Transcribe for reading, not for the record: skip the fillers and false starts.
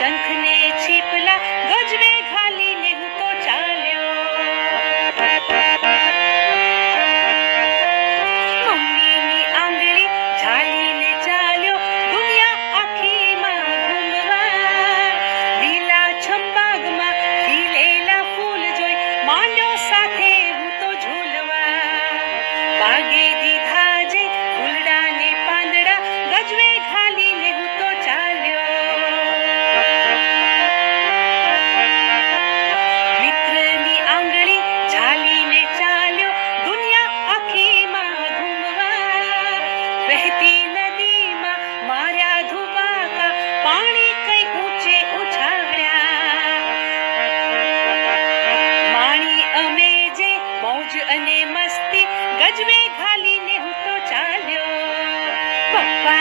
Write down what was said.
शंख ने छीपला गजवे घाली ने हूँ तो चाल्यो। मम्मी नी आंगળી झाली ने चाल्यो दुनिया आखी में घूमवा। लीला छंबाग में खिलेला फूल जोई मांड्यो साथे हूँ तो झूलवा। बागे दीधा जे फूलड़ा ने પાંદડા गजवे घाली ने हूँ तो चाल्यो। मित्रनी आंगળી झाली ने चाल्यो दुनिया आखी में घूमवा। बहती नदी में मार्या धुबाका पानी कई ऊंचे उछाळ्या। माणी अमे जे मौज अने मस्ती गजवे घाली ने हूँ तो चाल्यो। पप्पा